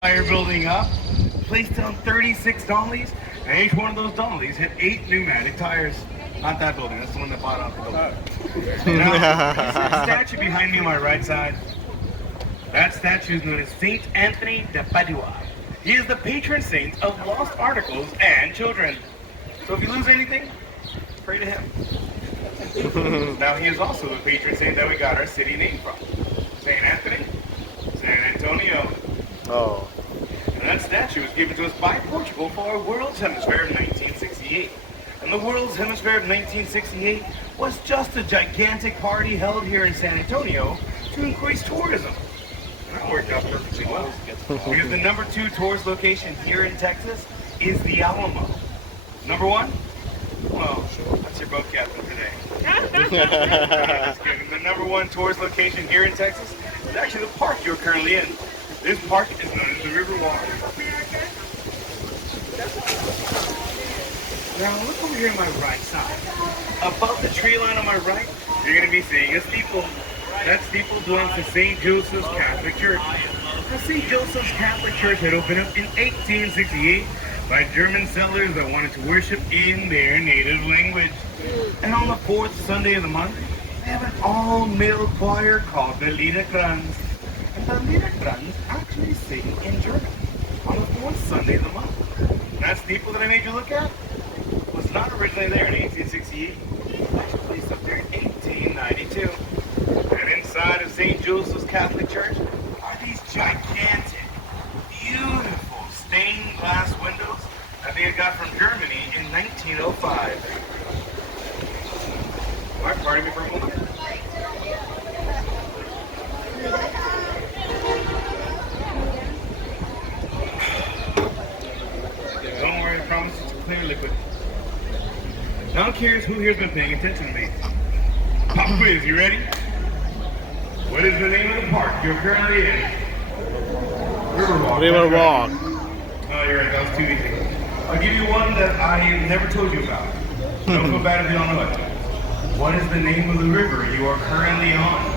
Fire building up, placed on 36 dollies, and each one of those dollies had 8 pneumatic tires. Not that building, that's the one that bought off the building. Now, this statue behind me on my right side, that statue is known as Saint Anthony de Padua. He is the patron saint of lost articles and children. So if you lose anything, pray to him. Now he is also the patron saint that we got our city name from. Saint Anthony, San Antonio. Oh. And that statue was given to us by Portugal for our World's Hemisphere of 1968. And the World's Hemisphere of 1968 was just a gigantic party held here in San Antonio to increase tourism. And that worked out perfectly well. Because the number 2 tourist location here in Texas is the Alamo. Number 1? Well, that's your boat captain today. Just kidding. The number 1 tourist location here in Texas is actually the park you're currently in. This park is known as the Riverwalk. Now look over here on my right side. Above the tree line on my right, you're going to be seeing a steeple. That steeple belongs to St. Joseph's Catholic Church. Now, St. Joseph's Catholic Church had opened up in 1868 by German settlers that wanted to worship in their native language. And on the 4th Sunday of the month, they have an all-male choir called Villita. And the Villita actually sing in German on the 4th Sunday of the month. And that steeple that I made you look at was not originally there in 1868. It was actually placed up there in 1892. And inside of St. Joseph's Catholic Church are these gigantic, beautiful stained glass windows that they had got from Germany in 1905. All right, pardon me for a moment. Don't worry, I promise it's clear liquid. Now I'm curious who here's been paying attention to me. Pop quiz, you ready? What is the name of the park you're currently in? Riverwalk. Riverwalk. Oh, you're right, that was too easy. I'll give you one that I never told you about. Don't feel bad if you don't know it. What is the name of the river you are currently on?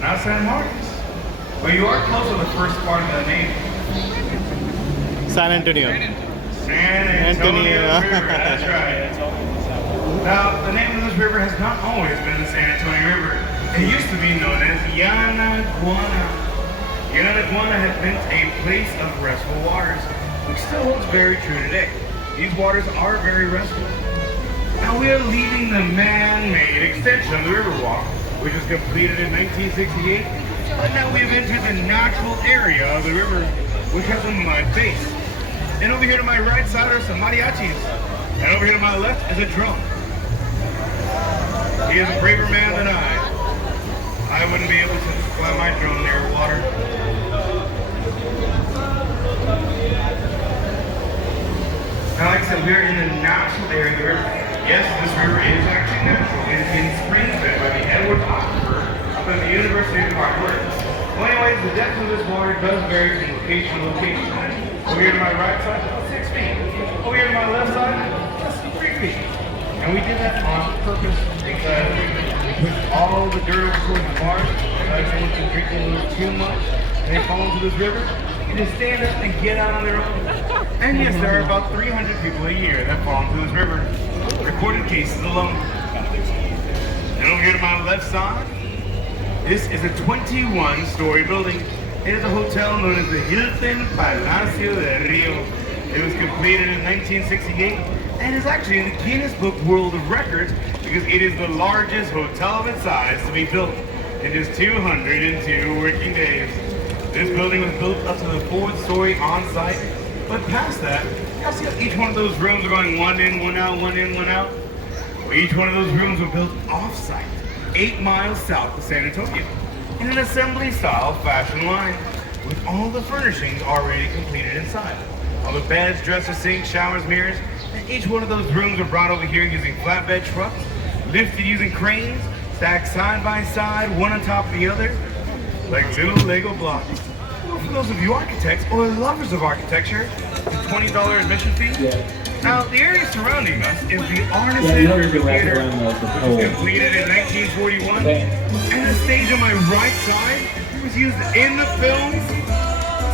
Not San Marcos. But you are close to the first part of that name. San Antonio. San Antonio River, that's right. Now, the name of this river has not always been the San Antonio River. It used to be known as Yanaguana. Yanaguana had been a place of restful waters, which still holds very true today. These waters are very restful. Now we are leaving the man-made extension of the Riverwalk, which was completed in 1968, but now we've entered the natural area of the river, which has a mud base. And over here to my right side are some mariachis, and over here to my left is a drum. He is a braver man than I wouldn't be able to fly my drum near water. Now, like I said, we're in the natural area of the river. Yes, this river is actually natural. It is being spring-fed by the Edward Aquifer up at the University of Harvard. Well, anyways, the depth of this water does vary from location to location. Over here to my right side, 6 feet. Over here to my left side, just 3 feet. And we did that on purpose because we pushed all the dirt over towards the bar. If someone's been drinking a little too much and they fall into this river, you just stand up and get out on their own. And yes, there are about 300 people a year that fall into this river. Recorded cases alone. And over here to my left side, this is a 21-story building. It is a hotel known as the Hilton Palacio Del Rio. It was completed in 1968 and is actually in the Guinness Book World of Records because it is the largest hotel of its size to be built in just 202 working days. This building was built up to the 4th story on site, but past that, you see how each one of those rooms are going one in, one out, one in, one out? Well, each one of those rooms were built off-site, 8 miles south of San Antonio, in an assembly-style fashion line, with all the furnishings already completed inside. All the beds, dressers, sinks, showers, mirrors, and each one of those rooms were brought over here using flatbed trucks, lifted using cranes, stacked side by side, one on top of the other, like little Lego blocks. Well, for those of you architects or lovers of architecture, the $20 admission fee. Now, the area surrounding us is the Arneson River Theatre, which was completed in 1941. And the stage on my right side was used in the film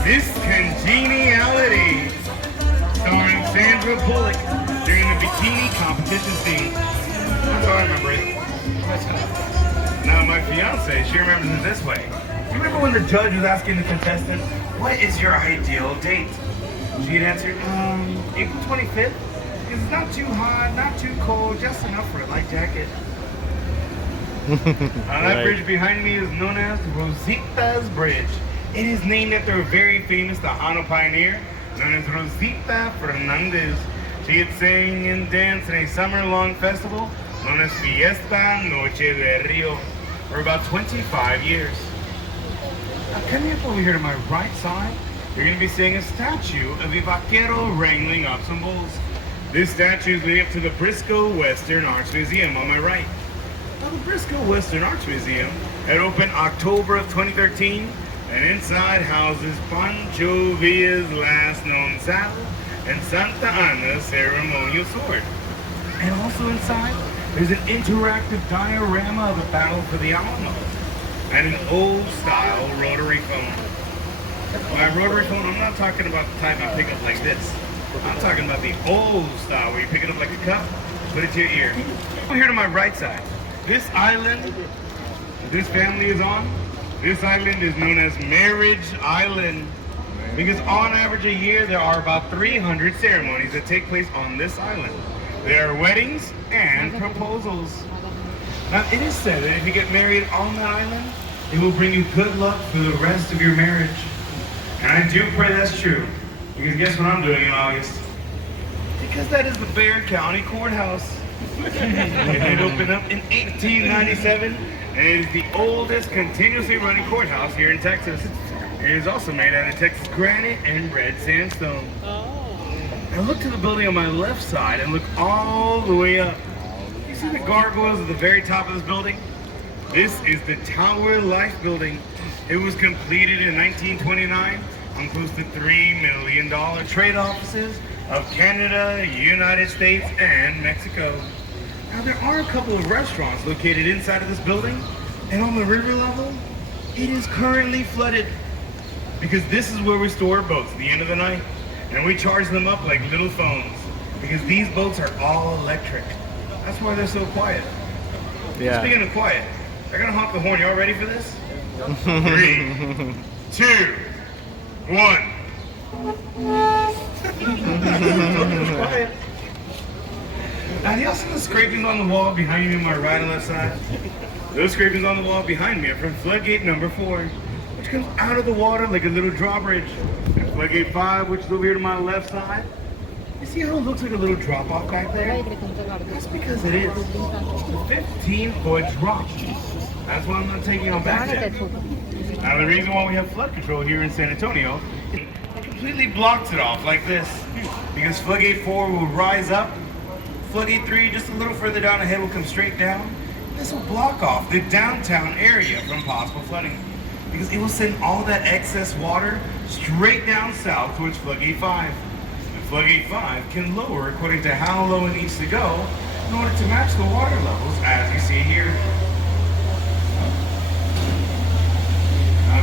Discongeniality, starring Sandra Bullock during the bikini competition scene. That's how I remember it. Now my fiance, she remembers it this way. You remember when the judge was asking the contestant, what is your ideal date? She had answered, April 25th. Because it's not too hot, not too cold, just enough for a light jacket. That bridge behind me is known as Rosita's Bridge. It is named after a very famous Tejano pioneer known as Rosita Fernandez. She had sang and danced in a summer-long festival known as Fiesta San Rio for about 25 years. Now coming up over here to my right side, you're going to be seeing a statue of a vaquero wrangling up some bulls. This statue is leading up to the Briscoe Western Arts Museum on my right. Now, the Briscoe Western Arts Museum had opened October of 2013, and inside houses Pancho Villa's last known saddle and Santa Anna's ceremonial sword. And also inside, there's an interactive diorama of the battle for the Alamo and an old-style rotary phone. By rotary phone, I'm not talking about the type you pick up like this. I'm talking about the old style where you pick it up like a cup, put it to your ear. Over here to my right side, this island this family is on, this island is known as Marriage Island because on average a year there are about 300 ceremonies that take place on this island. There are weddings and proposals. Now it is said that if you get married on the island, it will bring you good luck for the rest of your marriage. And I do pray that's true. Because guess what I'm doing in August? Because that is the Bexar County Courthouse. It opened up in 1897, and it is the oldest continuously running courthouse here in Texas. It is also made out of Texas granite and red sandstone. Now look to the building on my left side and look all the way up. You see the gargoyles at the very top of this building? This is the Tower Life Building. It was completed in 1929 on close to $3 million. Trade offices of Canada, United States, and Mexico. Now there are a couple of restaurants located inside of this building, and on the river level, it is currently flooded because this is where we store boats at the end of the night, and we charge them up like little phones because these boats are all electric. That's why they're so quiet. Yeah. Speaking of quiet, they're gonna honk the horn. Y'all ready for this? 3, 2, 1. Quiet. Now, y'all see the scrapings on the wall behind me on my right and left side? Those scrapings on the wall behind me are from floodgate number 4, which comes out of the water like a little drawbridge. And floodgate 5, which is over here to my left side. You see how it looks like a little drop off back there? That's because it is. It's a 15-foot drop. That's why I'm not taking on back yet. Now the reason why we have flood control here in San Antonio, it completely blocks it off like this. Because floodgate 4 will rise up, floodgate 3 just a little further down ahead will come straight down. This will block off the downtown area from possible flooding. Because it will send all that excess water straight down south towards floodgate 5. And floodgate 5 can lower according to how low it needs to go in order to match the water levels as you see here.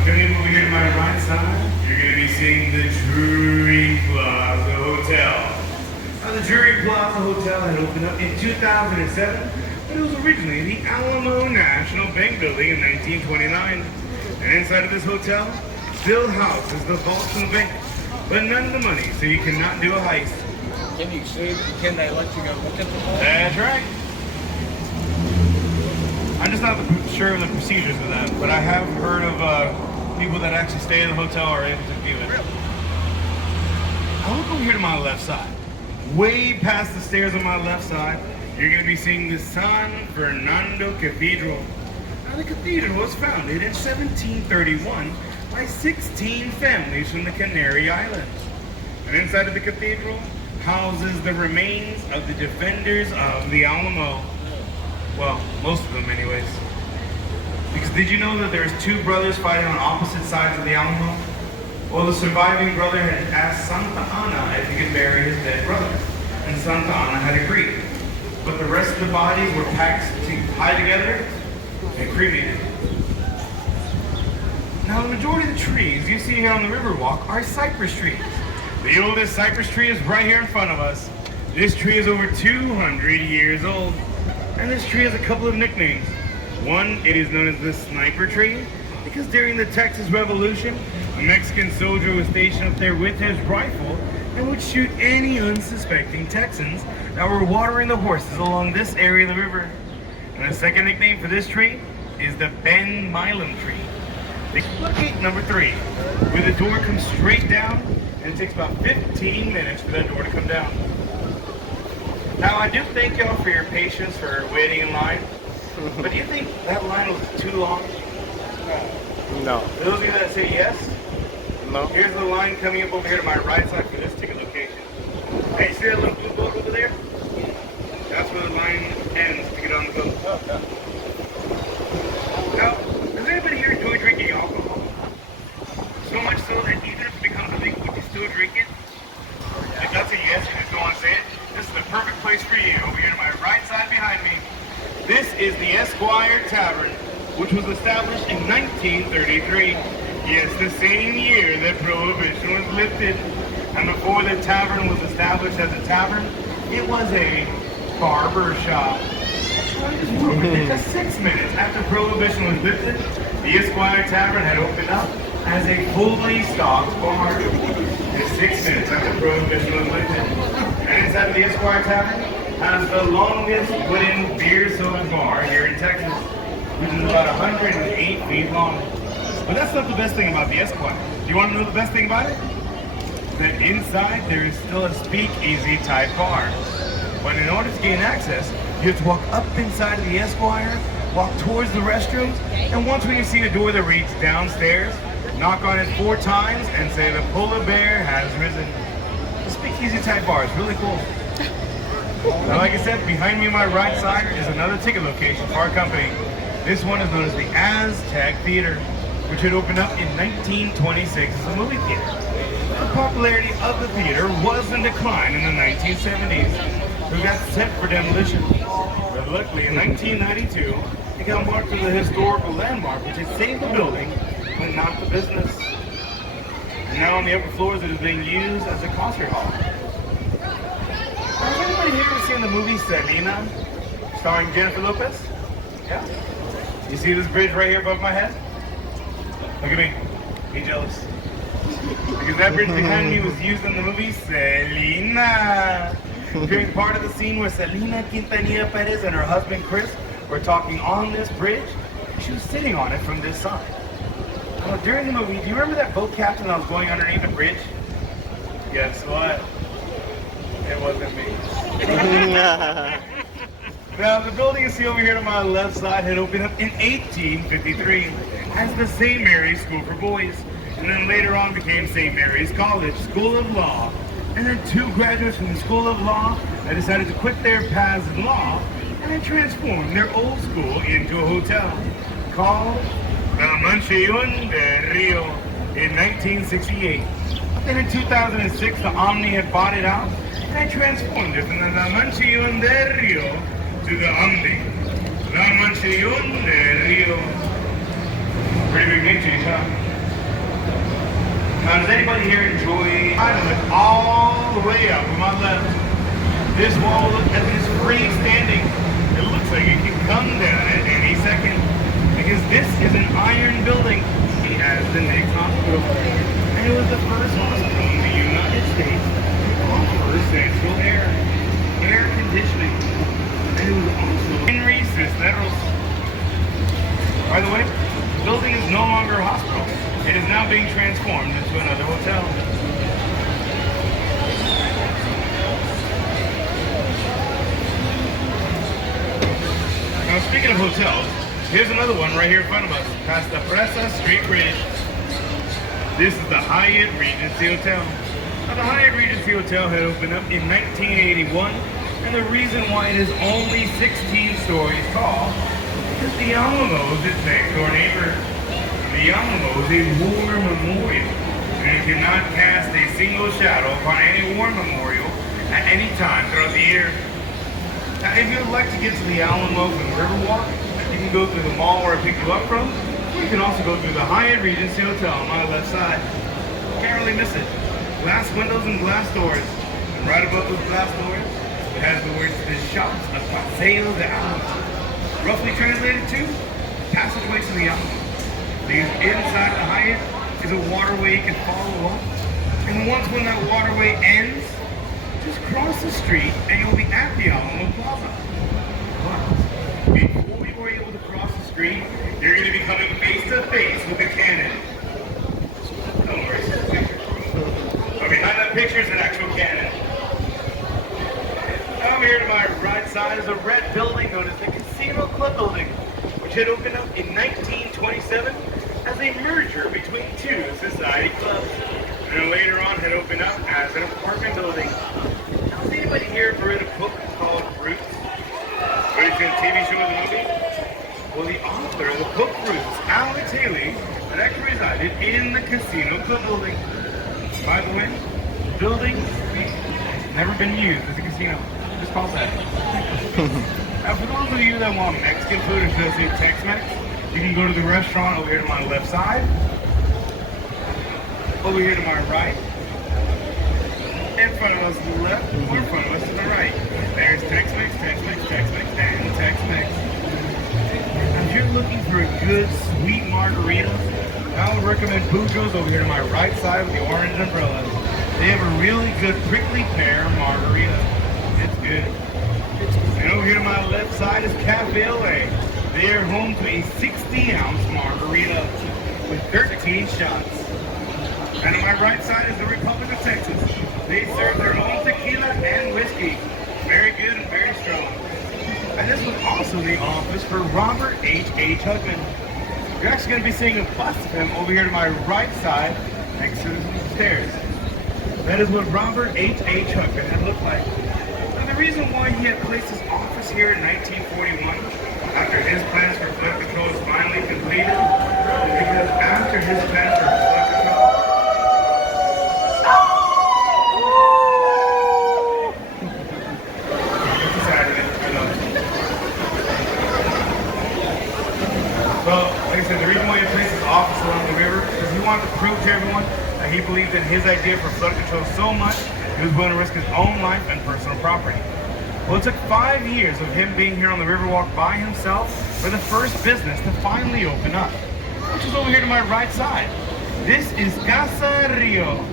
Coming over here to my right side, you're going to be seeing the Drury Plaza Hotel. Now, the Drury Plaza Hotel had opened up in 2007, but it was originally the Alamo National Bank building in 1929. And inside of this hotel still houses the vault from the bank, but none of the money, so you cannot do a heist. Can they let you go look at the vault? That's right. I'm just not sure of the procedures of that, but I have heard of people that actually stay in the hotel are able to view it. Really? I'll look over here to my left side. Way past the stairs on my left side, you're going to be seeing the San Bernando Cathedral. Now, the cathedral was founded in 1731 by 16 families from the Canary Islands. And inside of the cathedral houses the remains of the defenders of the Alamo. Well, most of them anyways. Because did you know that there's 2 brothers fighting on opposite sides of the Alamo? Well, the surviving brother had asked Santa Anna if he could bury his dead brother. And Santa Anna had agreed. But the rest of the bodies were packed tied together and cremated. Now, the majority of the trees you see here on the Riverwalk are cypress trees. The oldest cypress tree is right here in front of us. This tree is over 200 years old. And this tree has a couple of nicknames. One, it is known as the sniper tree, because during the Texas Revolution, a Mexican soldier was stationed up there with his rifle and would shoot any unsuspecting Texans that were watering the horses along this area of the river. And the second nickname for this tree is the Ben Milam tree. Look at number 3, where the door comes straight down, and it takes about 15 minutes for that door to come down. Now, I do thank y'all for your patience for waiting in line, but do you think that line was too long? No. For those of you that say yes, No. here's the line coming up over here to my right side for this ticket location. Hey, see that little blue boat over there? That's where the line ends to get on the boat. Now, does anybody here enjoy drinking alcohol? So much so that even if it becomes illegal, would you still drink it? If that's a yes, you just don't want to say it, this is the perfect place for you. Over here to my right side behind me. This is the Esquire Tavern, which was established in 1933. Yes, the same year that Prohibition was lifted. And before the tavern was established as a tavern, it was a barber shop. Just 6 minutes after Prohibition was lifted, the Esquire Tavern had opened up as a fully stocked bar. Just 6 minutes after Prohibition was lifted. And inside of the Esquire Tavern has the longest wooden beer-soda bar here in Texas, which is about 108 feet long. But that's not the best thing about the Esquire. Do you want to know the best thing about it? That inside there is still a speakeasy type bar. But in order to gain access, you have to walk up inside of the Esquire, walk towards the restrooms, and once when you see a door that leads downstairs, knock on it 4 times and say the polar bear has risen. The speakeasy type bar is really cool. Now, like I said, behind me on my right side is another ticket location for our company. This one is known as the Aztec Theater, which had opened up in 1926 as a movie theater. The popularity of the theater was in decline in the 1970s. It got set for demolition. But luckily, in 1992, it got marked as a historical landmark, which had saved the building, but not the business. And now on the upper floors, it is being used as a concert hall. Has anybody here ever seen the movie Selena, starring Jennifer Lopez? Yeah? You see this bridge right here above my head? Look at me. Be jealous. Because that bridge behind me was used in the movie Selena. During part of the scene where Selena Quintanilla Perez and her husband Chris were talking on this bridge, she was sitting on it from this side. Now, during the movie, do you remember that boat captain that was going underneath the bridge? Guess what? It wasn't me. Now, the building you see over here to my left side had opened up in 1853 as the St. Mary's School for Boys, and then later on became St. Mary's College, School of Law. And then 2 graduates from the School of Law that decided to quit their paths in law and then transform their old school into a hotel called the Mansion Del Rio in 1968. Then in 2006, the Omni had bought it out and transformed it from the Mansion Del Rio to the Omni. La Mansion Del Rio. Pretty big name change, huh? Now, does anybody here enjoy? I look all the way up on my left. This wall, look at this freestanding. It looks like it can come down at any second because this is an iron building. It has the next hospital, and it was the first hospital in the United States to offer central air conditioning, and it was also Henry Cisneros. By the way, the building is no longer a hospital. It is now being transformed into another hotel. Now, speaking of hotels, here's another one right here in front of us, past the Fiesta Street Bridge. This is the Hyatt Regency Hotel. Now, the Hyatt Regency Hotel had opened up in 1981, and the reason why it is only 16 stories tall is the Alamo is its next door neighbor. The Alamo is a war memorial, and it cannot cast a single shadow upon any war memorial at any time throughout the year. Now, if you would like to get to the Alamo from Riverwalk, you can go through the mall where I picked you up from, You can also go through the Hyatt Regency Hotel on my left side. Can't really miss it. Glass windows and glass doors. And right above those glass doors, it has the words "The Shops of Paseo de Alamo." Roughly translated to passageway to the Alamo. Because inside the Hyatt is a waterway you can follow up. And once when that waterway ends, just cross the street and you'll be at the Alamo Plaza. But before we were able to cross the street, you're going to be coming face to face with the cannon. Don't worry, it's a picture. But behind that picture is an actual cannon. Over here to my right side is a red building known as the Casino Club Building, which had opened up in 1927 as a merger between two society clubs. And then later on had opened up as an apartment building. Now, has anybody here ever read a book called Roots? Or it's a TV show or the movie? Well, the author of the book Roots, Alex Haley, had actually resided in the Casino Club Building. By the way, the building has never been used as a casino. Just call that. Now, for those of you that want Mexican food, especially Tex-Mex, you can go to the restaurant over here to my left side. Over here to my right. In front of us to the left, or in front of us to the right. There's Tex-Mex, Tex-Mex, Tex-Mex, and Tex-Mex. If you're looking for a good, sweet margarita, I would recommend Bujo's over here to my right side with the orange umbrellas. They have a really good prickly pear margarita. It's good. And over here to my left side is Cafe LA. They are home to a 60-ounce margarita with 13 shots. And on my right side is the Republic of Texas. They serve their own tequila and whiskey. Very good and very strong. And this was also the office for Robert H. Hugman. You're actually going to be seeing a bust of him over here to my right side next to the stairs. That is what Robert H. Hugman had looked like. And the reason why he had placed his office here in 1941, after his plans for flood control was finally completed, is because after his plans for flood control, well, like I said, the reason why he placed his office along the river is he wanted to prove to everyone that he believed in his idea for flood control so much he was willing to risk his own life and personal property. Well, it took 5 years of him being here on the Riverwalk by himself for the first business to finally open up, which is over here to my right side. This is Casa Rio.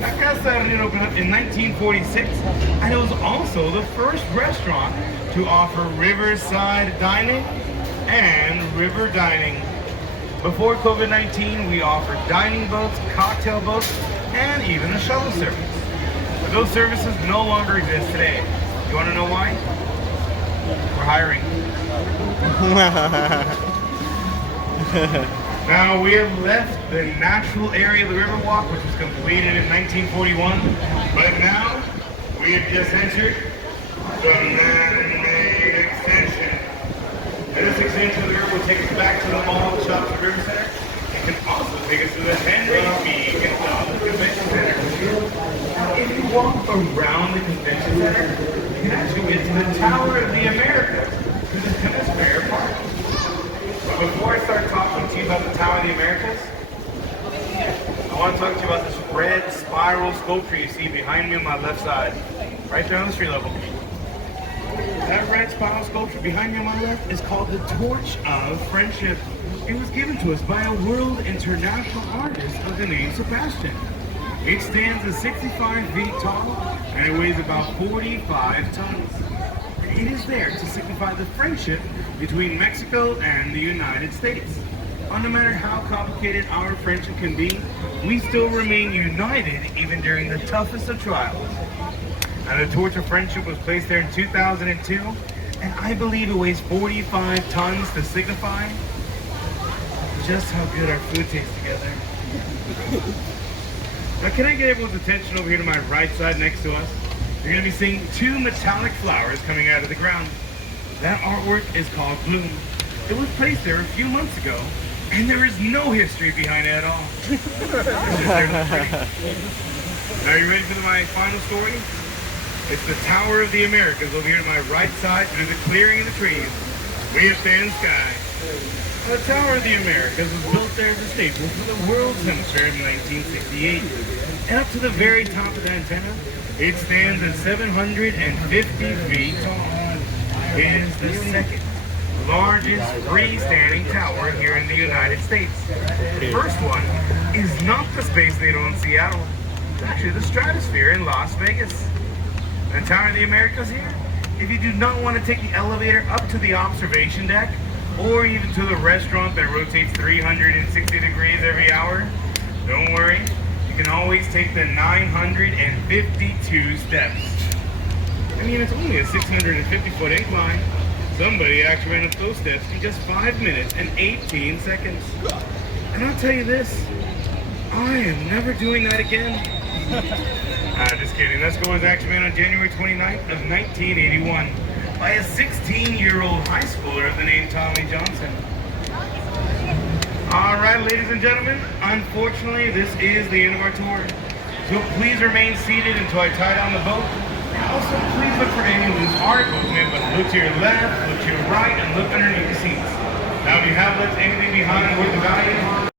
Now, Casa Rio opened up in 1946, and it was also the first restaurant to offer riverside dining and river dining. Before COVID-19, we offered dining boats, cocktail boats, and even a shuttle service. But those services no longer exist today. You want to know why? We're hiring. Now, we have left the natural area of the Riverwalk, which was completed in 1941, but now we have just entered the man-made extension. And this extension of the river will take us back to the mall, the shops, the Rivercenter. It can also take us to the Henry B. Gonzalez Convention Center. If you walk around the convention center, you can actually get to the Tower of the Americas, which is HemisFair Park. But before I start talking to you about the Tower of the Americas, I want to talk to you about this red spiral sculpture you see behind me on my left side, right there on the street level. That red spiral sculpture behind me on my left is called the Torch of Friendship. It was given to us by a world international artist of the name Sebastian. It stands at 65 feet tall and it weighs about 45 tons. And it is there to signify the friendship between Mexico and the United States. No matter how complicated our friendship can be, we still remain united even during the toughest of trials. And the Torch of Friendship was placed there in 2002, and I believe it weighs 45 tons to signify just how good our food tastes together. Now, can I get everyone's attention over here to my right side next to us? You're going to be seeing two metallic flowers coming out of the ground. That artwork is called Bloom. It was placed there a few months ago, and there is no history behind it at all. Now, are you ready for my final story? It's the Tower of the Americas over here to my right side through the clearing of the trees. We have sand and sky. The Tower of the Americas was built there as a staple for the World's HemisFair in 1968. And up to the very top of the antenna, it stands at 750 feet tall. It is the second largest freestanding tower here in the United States. The first one is not the Space Needle in Seattle. It's actually the Stratosphere in Las Vegas. The Tower of the Americas here. If you do not want to take the elevator up to the observation deck, or even to the restaurant that rotates 360 degrees every hour, don't worry. You can always take the 952 steps. I mean, it's only a 650-foot incline. Somebody actually ran up those steps in just 5 minutes and 18 seconds. And I'll tell you this, I am never doing that again. Just kidding. That score was actually made on January 29th of 1981 by a 16-year-old high schooler of the name Tommy Johnson. All right, ladies and gentlemen, unfortunately, this is the end of our tour. So please remain seated until I tie down the boat. And also, please look for any loose articles. But look to your left, look to your right, and look underneath the seats. Now, if you have left anything behind worth of value,